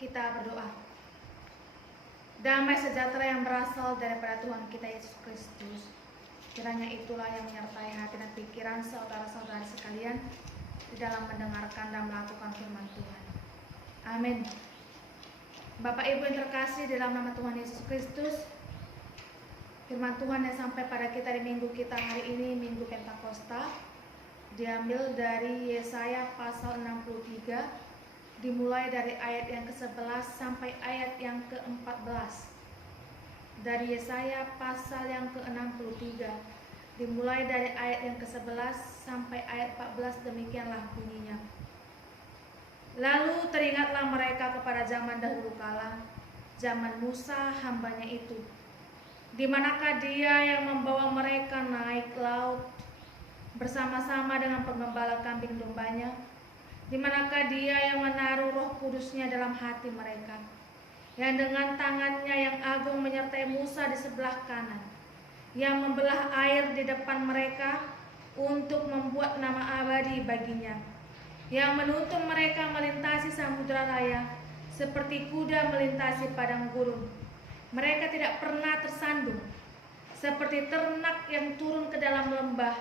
Kita berdoa. Damai sejahtera yang berasal daripada Tuhan kita Yesus Kristus, kiranya itulah yang menyertai hati dan pikiran saudara-saudara sekalian di dalam mendengarkan dan melakukan firman Tuhan. Amin. Bapak Ibu yang terkasih dalam nama Tuhan Yesus Kristus, firman Tuhan yang sampai pada kita di minggu kita hari ini, Minggu Pentakosta, diambil dari Yesaya pasal 63, dimulai dari ayat yang ke-11 sampai ayat yang ke-14. Dari Yesaya pasal yang ke-63, dimulai dari ayat yang ke-11 sampai ayat 14, demikianlah bunyinya. Lalu teringatlah mereka kepada zaman dahulu kala, zaman Musa hambanya itu. Di manakah dia yang membawa mereka naik laut bersama-sama dengan pengembala kambing dombanya? Di manakah dia yang menaruh Roh Kudusnya dalam hati mereka, yang dengan tangannya yang agung menyertai Musa di sebelah kanan, yang membelah air di depan mereka untuk membuat nama abadi baginya, yang menuntun mereka melintasi samudera raya seperti kuda melintasi padang gurun. Mereka tidak pernah tersandung, seperti ternak yang turun ke dalam lembah.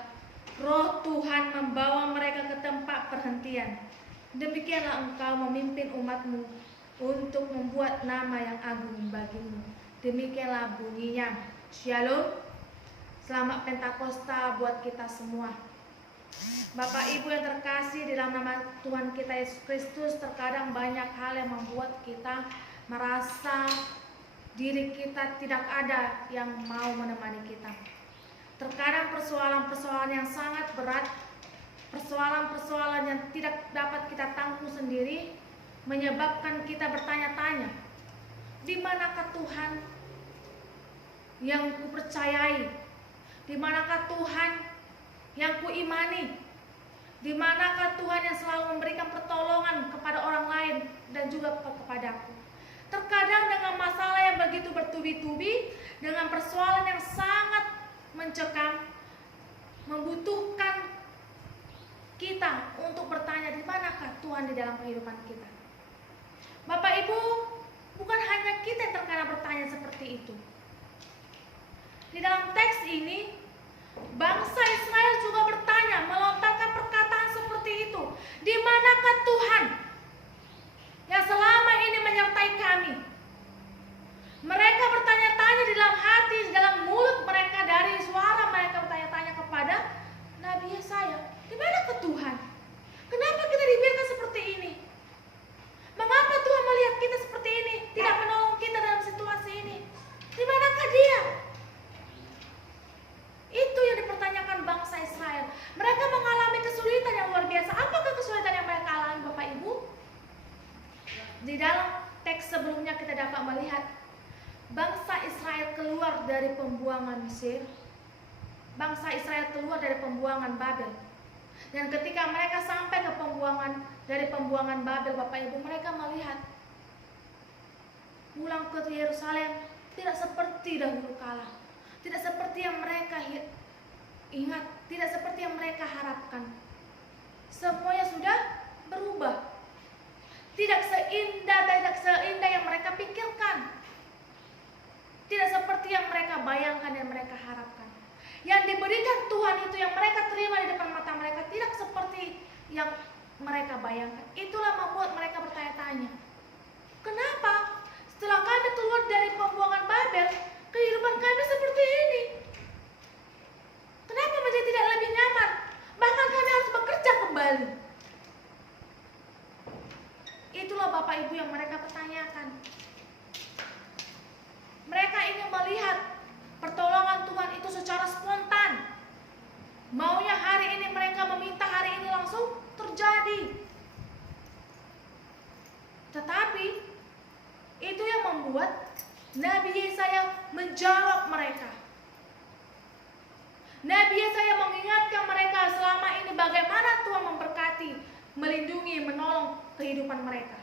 Roh Tuhan membawa mereka ke tempat perhentian. Demikianlah engkau memimpin umatmu untuk membuat nama yang agung bagimu. Demikianlah bunyinya. Shalom. Selamat Pentakosta buat kita semua. Bapak Ibu yang terkasih dalam nama Tuhan kita Yesus Kristus, terkadang banyak hal yang membuat kita merasa diri kita tidak ada yang mau menemani kita. Terkadang persoalan-persoalan yang sangat berat, persoalan-persoalan yang tidak dapat kita tanggung sendiri, menyebabkan kita bertanya-tanya, di manakah Tuhan yang kupercayai? Di manakah Tuhan yang kuimani? Di manakah Tuhan yang selalu memberikan pertolongan kepada orang lain dan juga kepadaku? Terkadang dengan masalah yang begitu bertubi-tubi, dengan persoalan yang sangat mencekam, membutuhkan kita untuk bertanya di manakah Tuhan di dalam kehidupan kita. Bapak Ibu, bukan hanya kita yang terkadang bertanya seperti itu. Di dalam teks ini, bangsa Israel juga bertanya, melontarkan perkataan seperti itu. Di manakah Tuhan yang selama ini menyertai kami? Mereka bertanya-tanya di dalam hati, di dalam mulut mereka, dari suara mereka bertanya-tanya kepada Nabi Yesaya. Di manakah Tuhan? Kenapa kita dibiarkan seperti ini? Mengapa Tuhan melihat kita seperti ini, tidak menolong kita dalam situasi ini? Di manakah Dia? Itu yang dipertanyakan bangsa Israel. Mereka mengalami kesulitan yang luar biasa. Apakah kesulitan yang mereka alami, Bapak Ibu? Di dalam teks sebelumnya kita dapat melihat bangsa Israel keluar dari pembuangan Mesir. Bangsa Israel keluar dari pembuangan Babel. Dan ketika mereka sampai ke pembuangan Babel, Bapak Ibu, mereka melihat pulang ke Yerusalem tidak seperti dahulu kala, tidak seperti yang mereka ingat, tidak seperti yang mereka harapkan. Semuanya sudah berubah, tidak seindah yang mereka pikirkan, tidak seperti yang mereka bayangkan dan mereka harapkan. Yang diberikan Tuhan itu, yang mereka terima di depan mata mereka, tidak seperti yang mereka bayangkan. Itulah membuat mereka bertanya-tanya, kenapa setelah kami keluar dari pembuangan Babel, kehidupan kami seperti ini? Kenapa menjadi tidak lebih nyaman? Bahkan kami harus bekerja kembali. Itulah Bapak Ibu yang mereka pertanyakan. Mereka ingin melihat pertolongan Tuhan itu secara spontan. Maunya hari ini mereka meminta hari ini langsung terjadi. Tetapi itu yang membuat Nabi Yesaya menjawab mereka. Nabi Yesaya mengingatkan mereka selama ini bagaimana Tuhan memberkati, melindungi, menolong kehidupan mereka.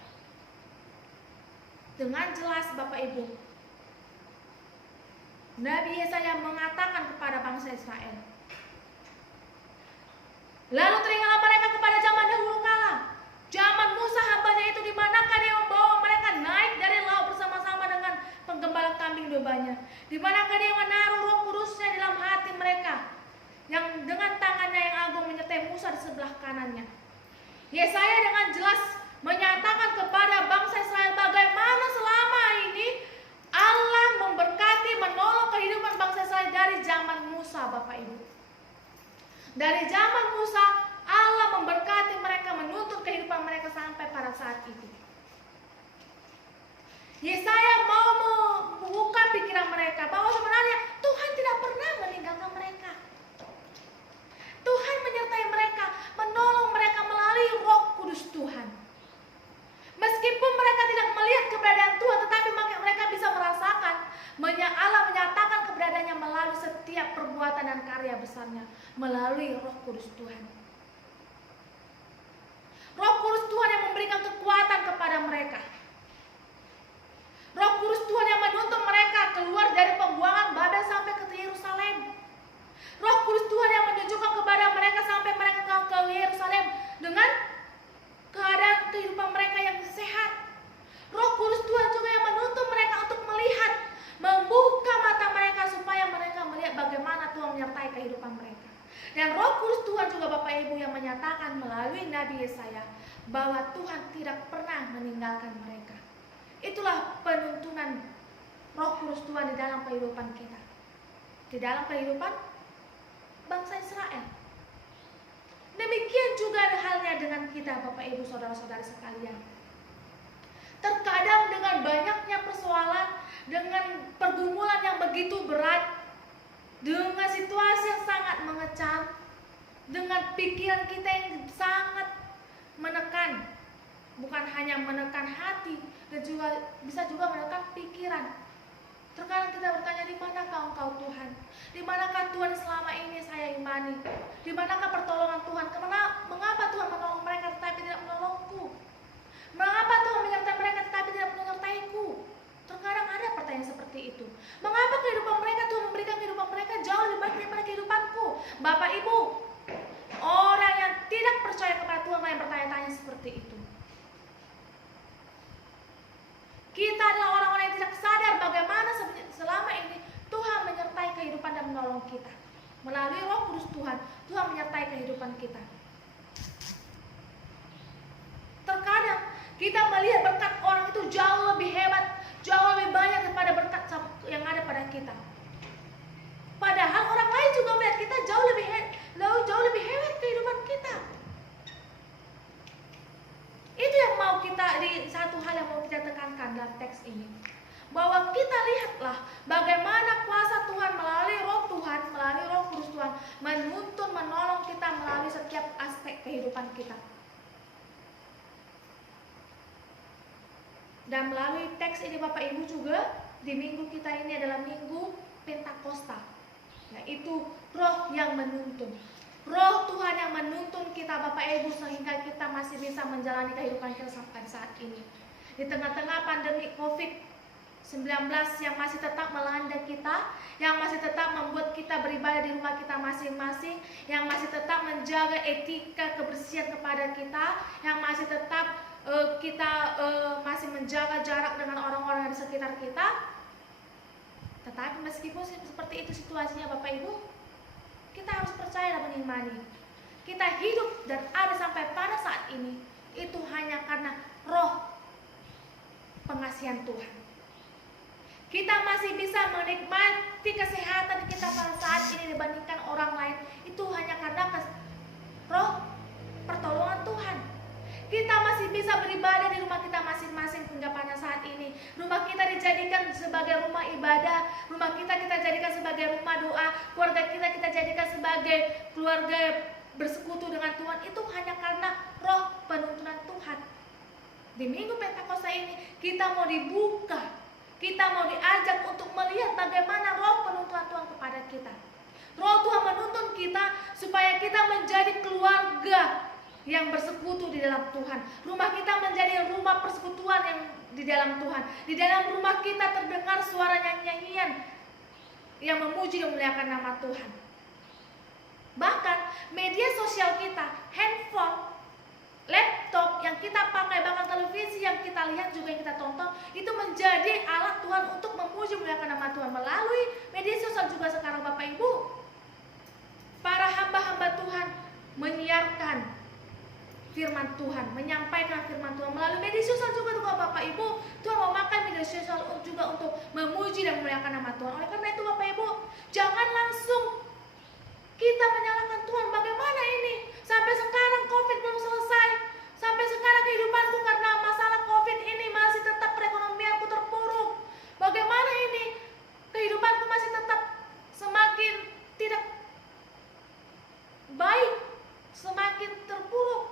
Dengan jelas Bapak Ibu, Nabi Yesaya mengatakan kepada bangsa Israel, lalu teringatlah mereka kepada zaman dahulu kala, zaman Musa hambanya itu, di manakah dia membawa mereka naik Dia yang menaruh Roh Kudusnya dalam hati mereka, yang dengan tangannya yang agung menyertai Musa di sebelah kanannya. Yesaya dengan jelas menyatakan kepada bangsa Israel bagaimana selama ini Allah memberkati, menolong kehidupan bangsa Israel dari zaman Musa, Bapak Ibu. Dari zaman Musa, Allah memberkati mereka, menuntun kehidupan mereka sampai pada saat itu. Yesaya mau membuka pikiran mereka bahwa sebenarnya Tuhan tidak pernah meninggalkan mereka. Tuhan menyertai mereka, menolong mereka melalui Roh Kudus Tuhan. Meskipun mereka tidak melihat keberadaan Tuhan, tetapi mereka bisa merasakan Allah menyatakan keberadaannya melalui setiap perbuatan dan karya besarnya, melalui Roh Kudus Tuhan. Roh Kudus Tuhan yang memberikan kekuatan kepada mereka. Roh Kudus Tuhan yang menuntun mereka keluar dari pembuangan Babel sampai ke Yerusalem. Roh Kudus Tuhan yang menunjukkan kepada mereka sampai mereka ke Yerusalem dengan keadaan kehidupan mereka yang sehat. Roh Kudus Tuhan juga yang menuntun mereka untuk melihat, membuka mata mereka supaya mereka melihat bagaimana Tuhan menyertai kehidupan mereka. Dan Roh Kudus Tuhan juga Bapak Ibu yang menyatakan melalui Nabi Yesaya bahwa Tuhan tidak pernah meninggalkan mereka. Itulah penuntunan Roh Kudus Tuhan di dalam kehidupan kita, di dalam kehidupan bangsa Israel. Demikian juga halnya dengan kita, Bapak Ibu saudara-saudari sekalian. Terkadang dengan banyaknya persoalan, dengan pergumulan yang begitu berat, dengan situasi yang sangat mengecam, dengan pikiran kita yang sangat menekan, bukan hanya menekan hati, dan juga bisa juga menekan pikiran. Terkadang kita bertanya, di manakah Engkau Tuhan? Di manakah Tuhan selama ini saya imani? Di manakah pertolongan Tuhan? Mengapa Tuhan menolong mereka tetapi tidak menolongku? Mengapa Tuhan menyertai mereka tetapi tidak menyertaiku? Terkadang ada pertanyaan seperti itu. Mengapa kehidupan mereka, Tuhan memberikan kehidupan mereka jauh lebih baik daripada kehidupanku? Bapak Ibu, orang yang tidak percaya kepada Tuhan yang bertanya-tanya seperti itu. Kita adalah orang-orang yang tidak sadar bagaimana selama ini Tuhan menyertai kehidupan dan menolong kita. Melalui Roh Kudus Tuhan, Tuhan menyertai kehidupan kita. Terkadang kita melihat berkat orang itu jauh lebih hebat, jauh lebih banyak daripada berkat yang ada pada kita. Padahal orang lain juga melihat kita jauh lebih hebat kehidupan kita. Itu yang mau kita, di satu hal yang mau kita tekankan dalam teks ini, bahwa kita lihatlah bagaimana kuasa Tuhan melalui Roh Tuhan, melalui Roh Kudus Tuhan menuntun, menolong kita melalui setiap aspek kehidupan kita. Dan melalui teks ini Bapak Ibu juga, di minggu kita ini adalah minggu Pentakosta, yaitu Roh yang menuntun. Roh Tuhan yang menuntun kita Bapak Ibu sehingga kita masih bisa menjalani kehidupan kita sampai saat ini. Di tengah-tengah pandemi COVID-19 yang masih tetap melanda kita, yang masih tetap membuat kita beribadah di rumah kita masing-masing, yang masih tetap menjaga etika kebersihan kepada kita, yang masih tetap kita masih menjaga jarak dengan orang-orang di sekitar kita. Tetapi meskipun seperti itu situasinya Bapak Ibu, kita harus percaya dan mengimani. Kita hidup dan ada sampai pada saat ini, itu hanya karena Roh pengasihan Tuhan. Kita masih bisa menikmati kesehatan kita pada saat ini dibandingkan orang lain, itu hanya karena Roh pertolongan Tuhan. Kita masih bisa beribadah di rumah kita masing-masing hingga pada saat ini. Rumah kita dijadikan sebagai rumah ibadah, rumah kita jadikan sebagai rumah doa, keluarga kita jadikan sebagai keluarga bersekutu dengan Tuhan. Itu hanya karena Roh penuntunan Tuhan. Di minggu Pentakosta ini kita mau dibuka, kita mau diajak untuk melihat bagaimana Roh penuntunan Tuhan kepada kita. Roh Tuhan menuntun kita supaya kita menjadi keluarga yang bersekutu di dalam Tuhan. Rumah kita menjadi rumah persekutuan yang di dalam Tuhan. Di dalam rumah kita terdengar suara nyanyian yang memuji dan memuliakan nama Tuhan. Bahkan media sosial kita, handphone, laptop yang kita pakai, bahkan televisi yang kita lihat juga yang kita tonton, itu menjadi alat Tuhan untuk memuji muliakan nama Tuhan melalui media sosial juga sekarang Bapak Ibu. Para hamba-hamba Tuhan menyiarkan firman Tuhan, menyampaikan firman Tuhan melalui media sosial juga Bapak Ibu. Tuhan memakai media sosial juga untuk memuji dan memuliakan nama Tuhan. Oleh karena itu Bapak Ibu, jangan langsung kita menyalahkan Tuhan. Bagaimana ini? Sampai sekarang COVID belum selesai. Sampai sekarang kehidupanku karena masalah COVID ini masih tetap perekonomianku terpuruk. Bagaimana ini? Kehidupanku masih tetap semakin tidak baik, semakin terpuruk.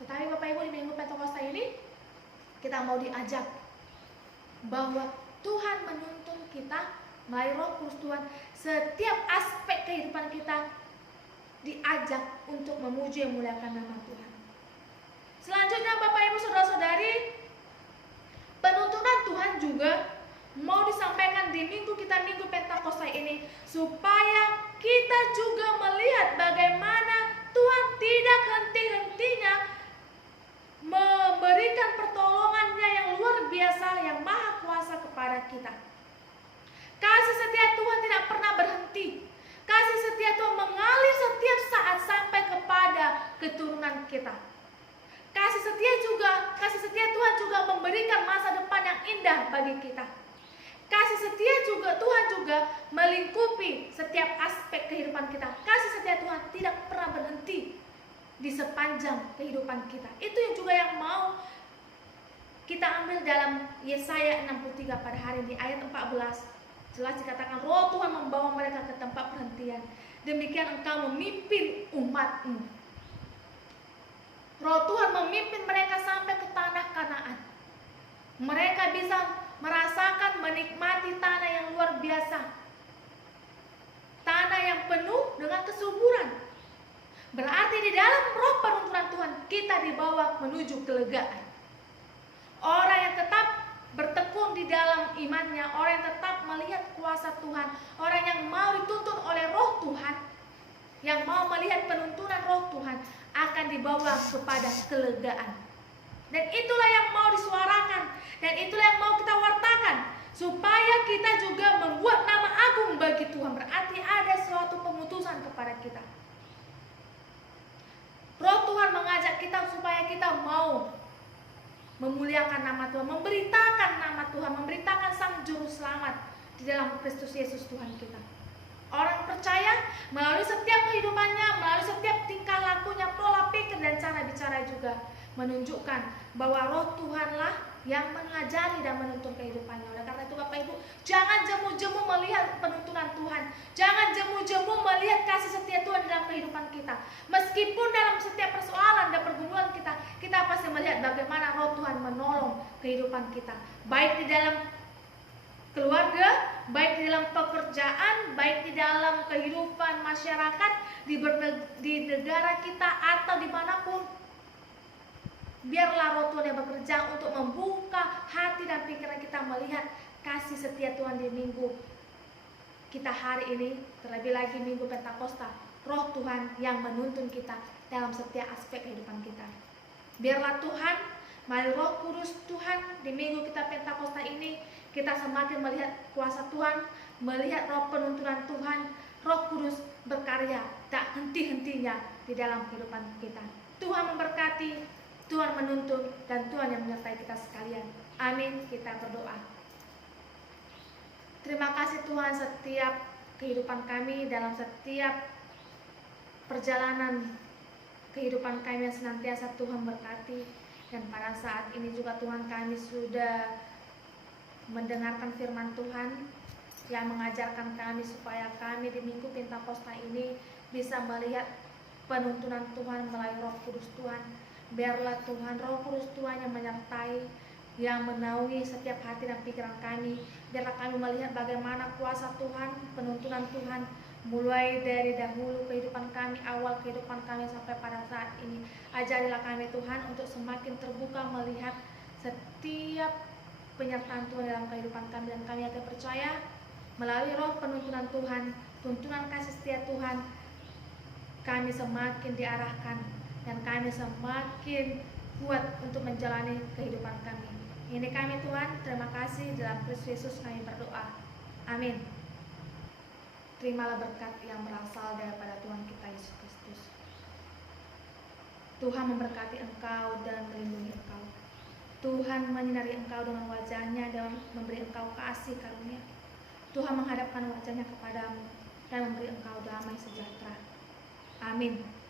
Tetapi Bapak Ibu, di Minggu Pentakosta ini kita mau diajak bahwa Tuhan menuntun kita melalui Roh Kudus Tuhan. Setiap aspek kehidupan kita diajak untuk memuji dan memuliakan nama Tuhan. Selanjutnya Bapak Ibu Saudara-saudari, penuntunan Tuhan juga mau disampaikan di minggu Pentakosta ini, supaya kita juga melihat bagaimana Tuhan tidak henti-hentinya memberikan pertolongannya yang luar biasa, yang maha kuasa kepada kita. Kasih setia Tuhan tidak pernah berhenti. Kasih setia Tuhan mengalir setiap saat sampai kepada keturunan kita. Kasih setia Tuhan juga memberikan masa depan yang indah bagi kita. Kasih setia Tuhan juga melingkupi setiap aspek kehidupan kita. Kasih setia Tuhan tidak pernah berhenti di sepanjang kehidupan kita. Itu yang juga yang mau kita ambil dalam Yesaya 63 pada hari ini ayat 14. Jelas dikatakan, Roh Tuhan membawa mereka ke tempat perhentian. Demikian engkau memimpin umatmu. Roh Tuhan memimpin mereka sampai ke tanah Kanaan. Mereka bisa merasakan, menikmati tanah yang luar biasa. Tanah yang penuh dengan kesuburan. Berarti di dalam roh penuntunan Tuhan kita dibawa menuju kelegaan. Orang yang tetap bertekun di dalam imannya, orang yang tetap melihat kuasa Tuhan, orang yang mau dituntun oleh roh Tuhan, yang mau melihat penuntunan roh Tuhan, akan dibawa kepada kelegaan. Dan itulah yang mau disuarakan, dan itulah yang mau kita wartakan, supaya kita juga membuat nama agung bagi Tuhan. Berarti ada suatu pengutusan kepada kita. Roh Tuhan mengajak kita supaya kita mau memuliakan nama Tuhan, memberitakan nama Tuhan, memberitakan Sang Juru Selamat di dalam Kristus Yesus Tuhan kita. Orang percaya melalui setiap kehidupannya, melalui setiap tingkah lakunya, pola pikir dan cara bicara juga menunjukkan bahwa roh Tuhanlah yang mengajari dan menuntun kehidupannya. Oleh karena itu Bapak Ibu, jangan jemu-jemu melihat penuntunan Tuhan. Jangan jemu-jemu melihat kasih setia Tuhan dalam kehidupan kita. Meskipun dalam setiap persoalan dan pergumulan kita, kita pasti melihat bagaimana roh Tuhan menolong kehidupan kita. Baik di dalam keluarga, baik di dalam pekerjaan, baik di dalam kehidupan masyarakat, di negara kita atau dimanapun. Biarlah roh Tuhan yang bekerja untuk membuka hati dan pikiran kita melihat kasih setia Tuhan di minggu kita hari ini. Terlebih lagi minggu Pentakosta, roh Tuhan yang menuntun kita dalam setiap aspek kehidupan kita. Biarlah Tuhan melalui Roh Kudus Tuhan di minggu kita Pentakosta ini, kita semakin melihat kuasa Tuhan, melihat roh penuntunan Tuhan. Roh Kudus berkarya tak henti-hentinya di dalam kehidupan kita. Tuhan memberkati, Tuhan menuntun, dan Tuhan yang menyertai kita sekalian. Amin. Kita berdoa. Terima kasih Tuhan, setiap kehidupan kami, dalam setiap perjalanan kehidupan kami yang senantiasa Tuhan berkati. Dan pada saat ini juga Tuhan, kami sudah mendengarkan firman Tuhan yang mengajarkan kami supaya kami di minggu Pentakosta ini bisa melihat penuntunan Tuhan melalui Roh Kudus Tuhan. Biarlah Tuhan, Roh Kudus Tuhan yang menyertai, yang menaungi setiap hati dan pikiran kami. Biarlah kami melihat bagaimana kuasa Tuhan, penuntunan Tuhan, mulai dari dahulu kehidupan kami, awal kehidupan kami sampai pada saat ini. Ajarilah kami Tuhan untuk semakin terbuka melihat setiap penyertaan Tuhan dalam kehidupan kami. Dan kami akan percaya melalui roh penuntunan Tuhan, tuntunan kasih setia Tuhan, kami semakin diarahkan dan kami semakin kuat untuk menjalani kehidupan kami. Ini kami Tuhan, terima kasih dalam Kristus Yesus kami berdoa. Amin. Terimalah berkat yang berasal daripada Tuhan kita Yesus Kristus. Tuhan memberkati engkau dan melindungi engkau. Tuhan menyinari engkau dengan wajahnya dan memberi engkau kasih karunia. Tuhan menghadapkan wajahnya kepadamu dan memberi engkau damai sejahtera. Amin.